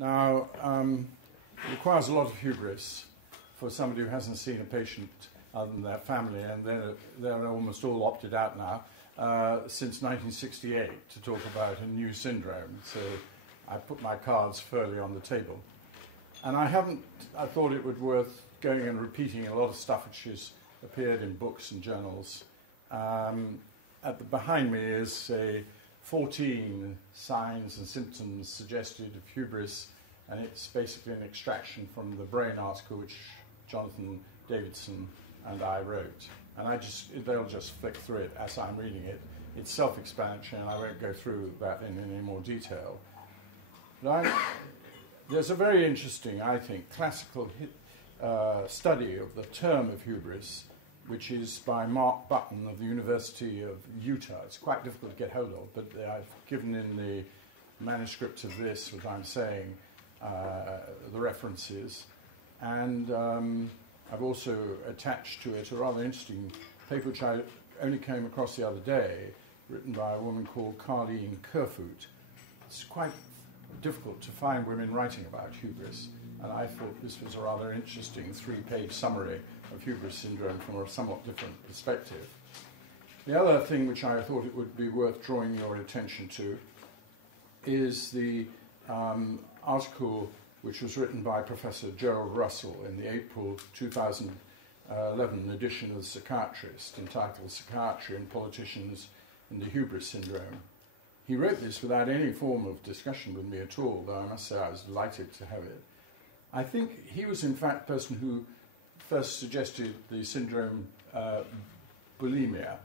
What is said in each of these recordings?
Now, it requires a lot of hubris for somebody who hasn't seen a patient other than their family, and they're almost all opted out now, since 1968 to talk about a new syndrome. So I put my cards fairly on the table. And I thought it would be worth going and repeating a lot of stuff which has appeared in books and journals. Behind me is 14 signs and symptoms suggested of hubris, and it's basically an extraction from the Brain article which Jonathan Davidson and I wrote. And they'll just flick through it as I'm reading it. It's self-explanatory, and I won't go through that in any more detail. But there's a very interesting, I think, classical study of the term of hubris, which is by Mark Button of the University of Utah. It's quite difficult to get hold of, but I've given in the manuscript of this, what I'm saying, the references. And I've also attached to it a rather interesting paper which I only came across the other day, written by a woman called Carleen Kerfoot. It's quite difficult to find women writing about hubris, and I thought this was a rather interesting 3-page summary of hubris syndrome from a somewhat different perspective. The other thing which I thought it would be worth drawing your attention to is the article which was written by Professor Gerald Russell in the April 2011 edition of The Psychiatrist, entitled Psychiatry and Politicians in the Hubris Syndrome. He wrote this without any form of discussion with me at all, though I must say I was delighted to have it. I think he was in fact the person who first suggested the syndrome bulimia,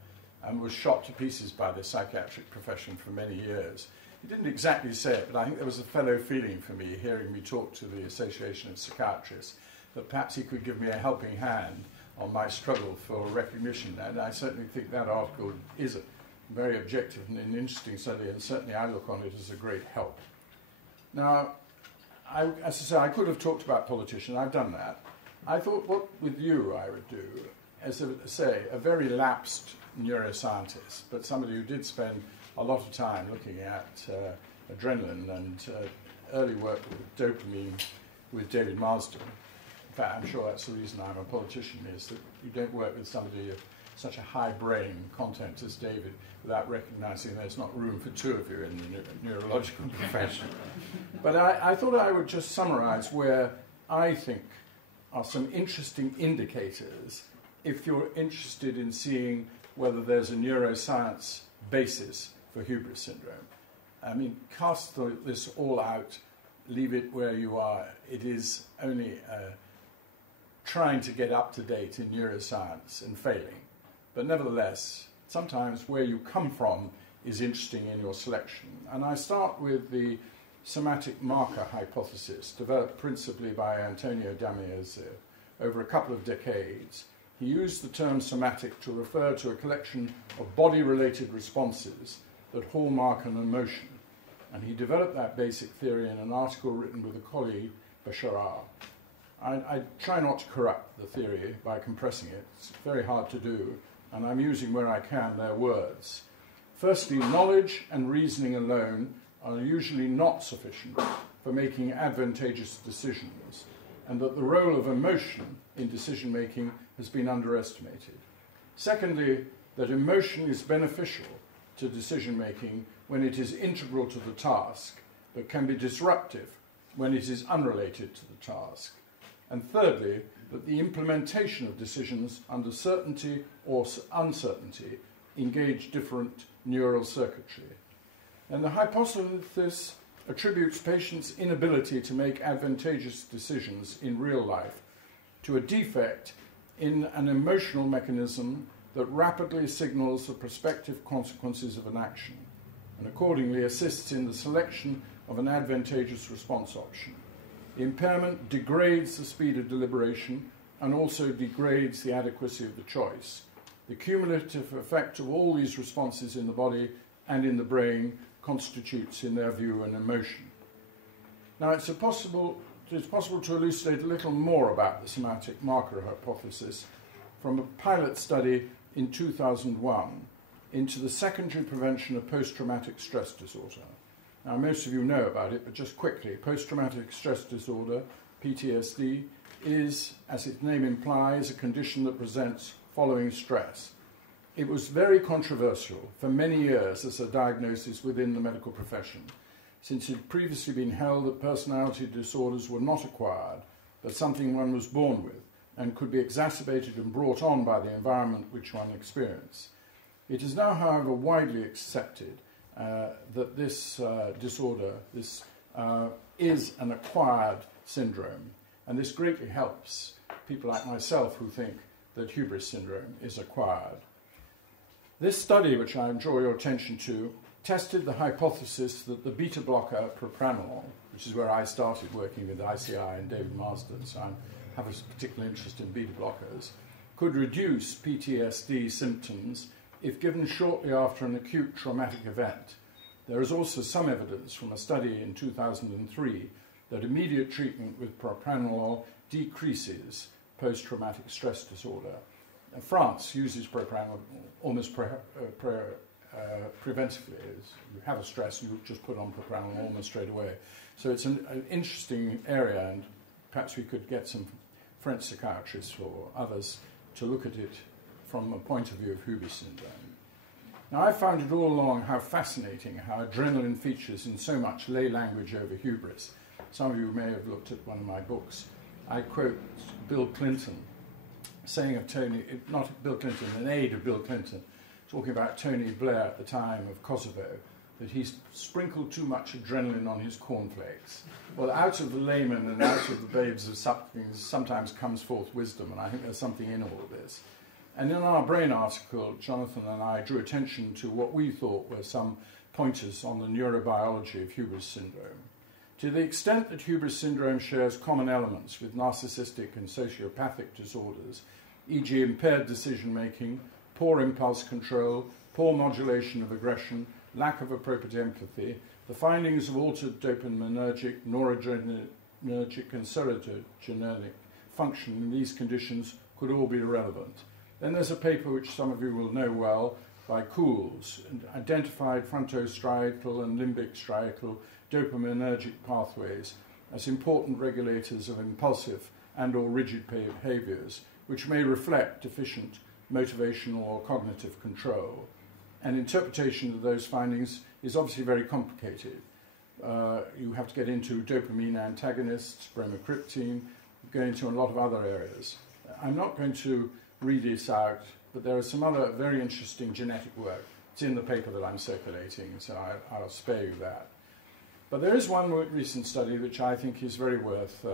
and was shot to pieces by the psychiatric profession for many years. He didn't exactly say it, but I think there was a fellow feeling for me, hearing me talk to the Association of Psychiatrists, that perhaps he could give me a helping hand on my struggle for recognition. And I certainly think that article is a very objective and an interesting study, and certainly I look on it as a great help. Now, as I say, I could have talked about politicians. I've done that. I thought what with you I would do, as a very lapsed neuroscientist, but somebody who did spend a lot of time looking at adrenaline and early work with dopamine with David Marsden. In fact, I'm sure that's the reason I'm a politician, is that you don't work with somebody of such a high brain content as David without recognizing there's not room for two of you in the neurological profession. But I thought I would just summarize where I think are some interesting indicators if you're interested in seeing whether there's a neuroscience basis for hubris syndrome. I mean, cast this all out, leave it where you are. It is only trying to get up to date in neuroscience and failing. But nevertheless, sometimes where you come from is interesting in your selection. And I start with the somatic marker hypothesis, developed principally by Antonio Damiese over a couple of decades. He used the term somatic to refer to a collection of body-related responses that hallmark an emotion. And he developed that basic theory in an article written with a colleague, Bashara. I try not to corrupt the theory by compressing it. It's very hard to do, and I'm using where I can their words. Firstly, knowledge and reasoning alone are usually not sufficient for making advantageous decisions, and that the role of emotion in decision-making has been underestimated. Secondly, that emotion is beneficial to decision-making when it is integral to the task, but can be disruptive when it is unrelated to the task. And thirdly, that the implementation of decisions under certainty or uncertainty engage different neural circuitry. And the hypothesis attributes patients' inability to make advantageous decisions in real life to a defect in an emotional mechanism that rapidly signals the prospective consequences of an action, and accordingly assists in the selection of an advantageous response option. The impairment degrades the speed of deliberation and also degrades the adequacy of the choice. The cumulative effect of all these responses in the body and in the brain constitutes, in their view, an emotion. Now, it's possible to elucidate a little more about the somatic marker hypothesis from a pilot study in 2001 into the secondary prevention of post-traumatic stress disorder. Now, most of you know about it, but just quickly, post-traumatic stress disorder, PTSD, is, as its name implies, a condition that presents following stress. It was very controversial for many years as a diagnosis within the medical profession, since it had previously been held that personality disorders were not acquired, but something one was born with, and could be exacerbated and brought on by the environment which one experienced. It is now, however, widely accepted that this disorder is an acquired syndrome, and this greatly helps people like myself who think that hubris syndrome is acquired. This study, which I draw your attention to, tested the hypothesis that the beta blocker propranolol, which is where I started working with ICI and David Marsden, so I have a particular interest in beta blockers, could reduce PTSD symptoms if given shortly after an acute traumatic event. There is also some evidence from a study in 2003 that immediate treatment with propranolol decreases post-traumatic stress disorder. And France uses propranolol almost preventively. You have a stress, you just put on propranolol almost straight away. So it's an interesting area, and perhaps we could get some French psychiatrists or others to look at it from a point of view of hubris syndrome. Now, I found it all along how fascinating how adrenaline features in so much lay language over hubris. Some of you may have looked at one of my books. I quote Bill Clinton saying of Tony, not Bill Clinton, an aide of Bill Clinton, talking about Tony Blair at the time of Kosovo, that he sprinkled too much adrenaline on his cornflakes. Well, out of the layman and out of the babes of sucklings sometimes comes forth wisdom, and I think there's something in all of this. And in our Brain article, Jonathan and I drew attention to what we thought were some pointers on the neurobiology of hubris syndrome. To the extent that hubris syndrome shares common elements with narcissistic and sociopathic disorders, e.g. impaired decision-making, poor impulse control, poor modulation of aggression, lack of appropriate empathy, the findings of altered dopaminergic, noradrenergic and serotonergic function in these conditions could all be relevant. Then there's a paper which some of you will know well by Cools, identified frontostriatal and limbic striatal dopaminergic pathways as important regulators of impulsive and or rigid behaviors, which may reflect deficient motivational or cognitive control. And interpretation of those findings is obviously very complicated. You have to get into dopamine antagonists, bromocriptine, go into a lot of other areas. I'm not going to read this out, but there is some other very interesting genetic work. It's in the paper that I'm circulating, so I'll spare you that. But there is one recent study which I think is very worth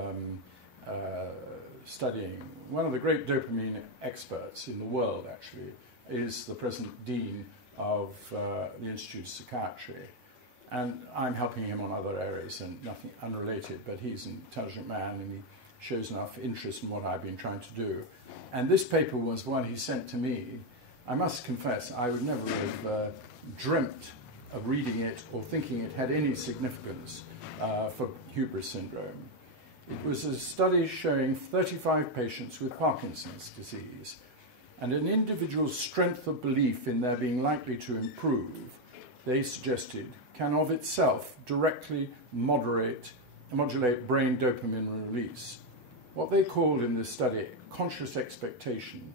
studying. One of the great dopamine experts in the world, actually, is the present dean of the Institute of Psychiatry. And I'm helping him on other areas and nothing unrelated, but he's an intelligent man and he shows enough interest in what I've been trying to do. And this paper was one he sent to me. I must confess, I would never have dreamt of reading it or thinking it had any significance for hubris syndrome. It was a study showing 35 patients with Parkinson's disease, and an individual's strength of belief in their being likely to improve, they suggested, can of itself directly modulate brain dopamine release. What they called in this study conscious expectation,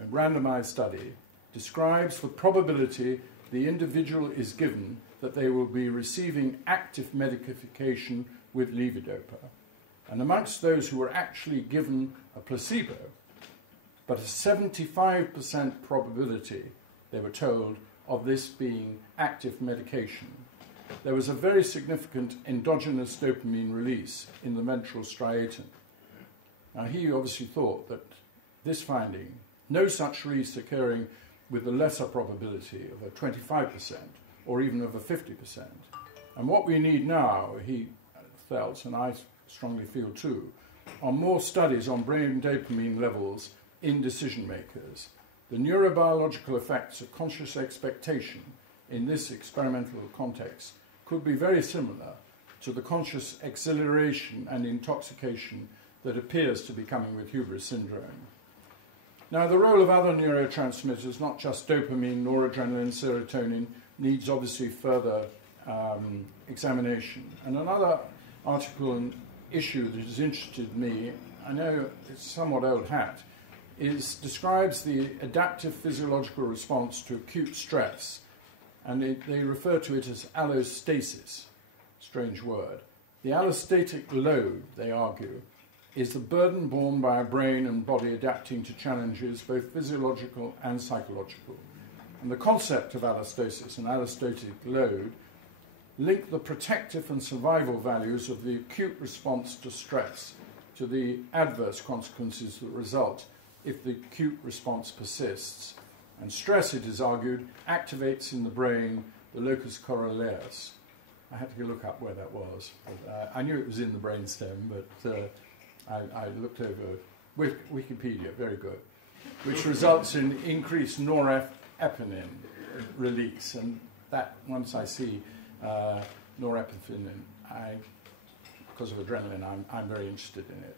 a randomized study, describes the probability the individual is given that they will be receiving active medication with levodopa. And amongst those who were actually given a placebo, but a 75% probability, they were told, of this being active medication, there was a very significant endogenous dopamine release in the ventral striatum. Now, he obviously thought that this finding, no such release occurring with the lesser probability of a 25% or even of a 50%. And what we need now, he felt, and I strongly feel too, are more studies on brain dopamine levels in decision makers. The neurobiological effects of conscious expectation in this experimental context could be very similar to the conscious exhilaration and intoxication that appears to be coming with hubris syndrome. Now, the role of other neurotransmitters, not just dopamine, noradrenaline, serotonin, needs obviously further examination. And another article and issue that has interested me, I know it's somewhat old hat, describes the adaptive physiological response to acute stress, and they refer to it as allostasis, strange word. The allostatic load, they argue, is the burden borne by a brain and body adapting to challenges, both physiological and psychological. And the concept of allostasis and allostatic load link the protective and survival values of the acute response to stress to the adverse consequences that result if the acute response persists. And stress, it is argued, activates in the brain the locus coeruleus. I had to look up where that was. I knew it was in the brainstem, but I looked over Wikipedia, very good, which results in increased norepinephrine release. And that, once I see norepinephrine, because of adrenaline, I'm very interested in it.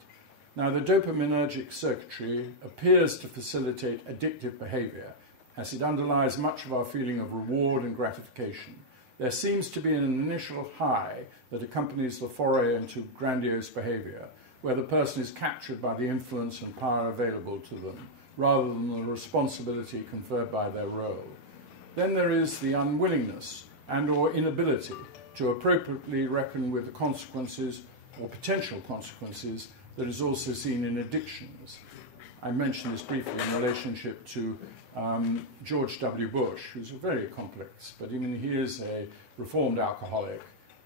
Now, the dopaminergic circuitry appears to facilitate addictive behavior, as it underlies much of our feeling of reward and gratification. There seems to be an initial high that accompanies the foray into grandiose behavior, where the person is captured by the influence and power available to them, rather than the responsibility conferred by their role. Then there is the unwillingness and or inability to appropriately reckon with the consequences or potential consequences that is also seen in addictions. I mentioned this briefly in relationship to George W. Bush, who's very complex, but even he is a reformed alcoholic.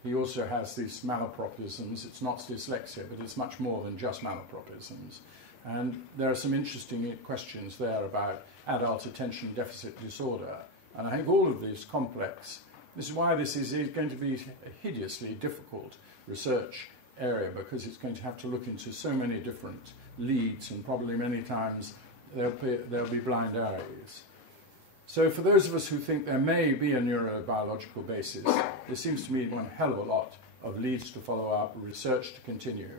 He also has these malapropisms. It's not dyslexia, but it's much more than just malapropisms. And there are some interesting questions there about adult attention deficit disorder. And I think all of this complex. This is why this is going to be a hideously difficult research area, because it's going to have to look into so many different leads, and probably many times there'll be blind areas. So for those of us who think there may be a neurobiological basis, there seems to me one hell of a lot of leads to follow up, research to continue.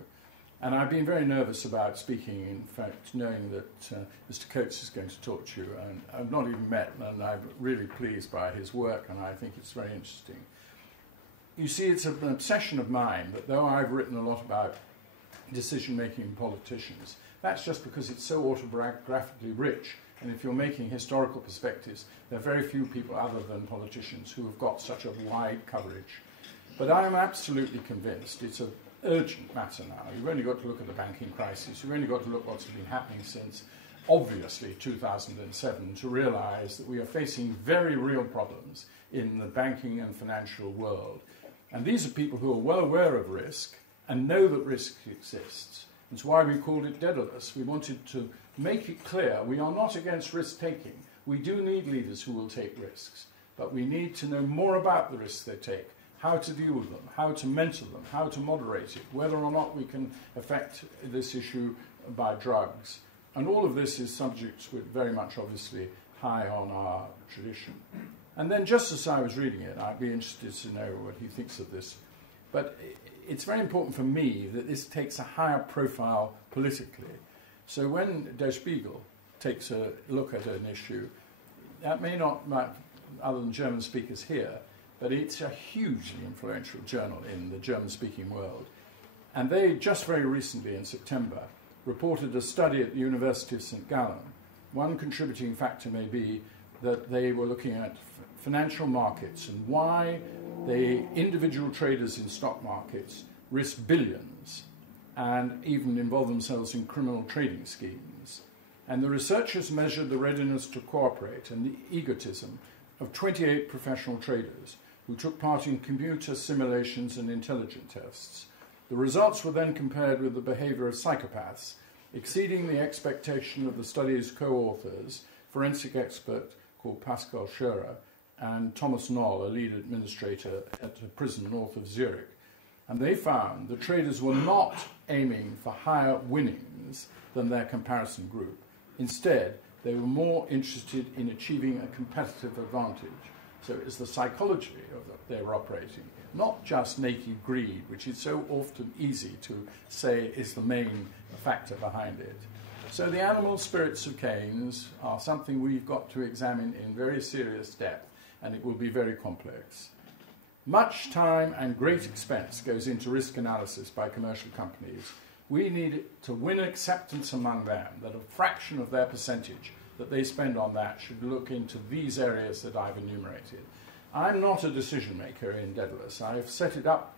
And I've been very nervous about speaking, in fact, knowing that Mr. Coates is going to talk to you. And I've not even met, and I'm really pleased by his work, and I think it's very interesting. You see, it's an obsession of mine that though I've written a lot about decision-making in politicians, that's just because it's so autobiographically rich. And if you're making historical perspectives, there are very few people other than politicians who have got such a wide coverage. But I am absolutely convinced it's an urgent matter now. You've only got to look at the banking crisis. You've only got to look at what's been happening since, obviously, 2007 to realize that we are facing very real problems in the banking and financial world. And these are people who are well aware of risk and know that risk exists. That's why we called it Daedalus. We wanted to make it clear we are not against risk-taking. We do need leaders who will take risks, but we need to know more about the risks they take, how to deal with them, how to mentor them, how to moderate it, whether or not we can affect this issue by drugs. And all of this is subjects with very much, obviously, high on our tradition. And then just as I was reading it, I'd be interested to know what he thinks of this. But it's very important for me that this takes a higher profile politically. So when Der Spiegel takes a look at an issue, that may not, other than German speakers here, but it's a hugely influential journal in the German-speaking world. And they just very recently, in September, reported a study at the University of St. Gallen. One contributing factor may be that they were looking at financial markets and why the individual traders in stock markets risk billions and even involve themselves in criminal trading schemes. And the researchers measured the readiness to cooperate and the egotism of 28 professional traders who took part in computer simulations and intelligence tests. The results were then compared with the behavior of psychopaths, exceeding the expectation of the study's co-authors, forensic expert called Pascal Scherer, and Thomas Noll, a lead administrator at a prison north of Zurich. And they found the traders were not aiming for higher winnings than their comparison group. Instead, they were more interested in achieving a competitive advantage. So it's the psychology of that they were operating, not just naked greed, which is so often easy to say is the main factor behind it. So the animal spirits of Keynes are something we've got to examine in very serious depth, and it will be very complex. Much time and great expense goes into risk analysis by commercial companies. We need to win acceptance among them that a fraction of their percentage that they spend on that should look into these areas that I've enumerated. I'm not a decision maker in Daedalus. I've set it up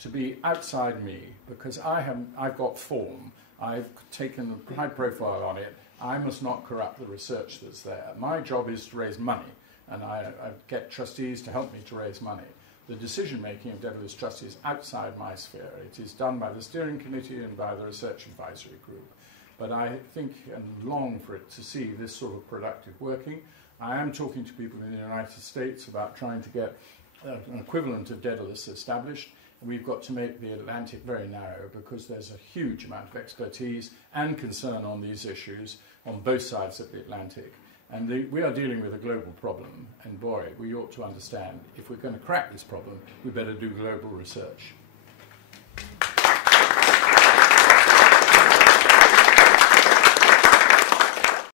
to be outside me because I've got form. I've taken a high profile on it. I must not corrupt the research that's there. My job is to raise money, and I get trustees to help me to raise money. The decision-making of Daedalus Trust is outside my sphere. It is done by the steering committee and by the research advisory group. But I think and long for it to see this sort of productive working. I am talking to people in the United States about trying to get an equivalent of Daedalus established. We've got to make the Atlantic very narrow because there's a huge amount of expertise and concern on these issues on both sides of the Atlantic. And we are dealing with a global problem, and boy, we ought to understand if we're going to crack this problem, we better do global research.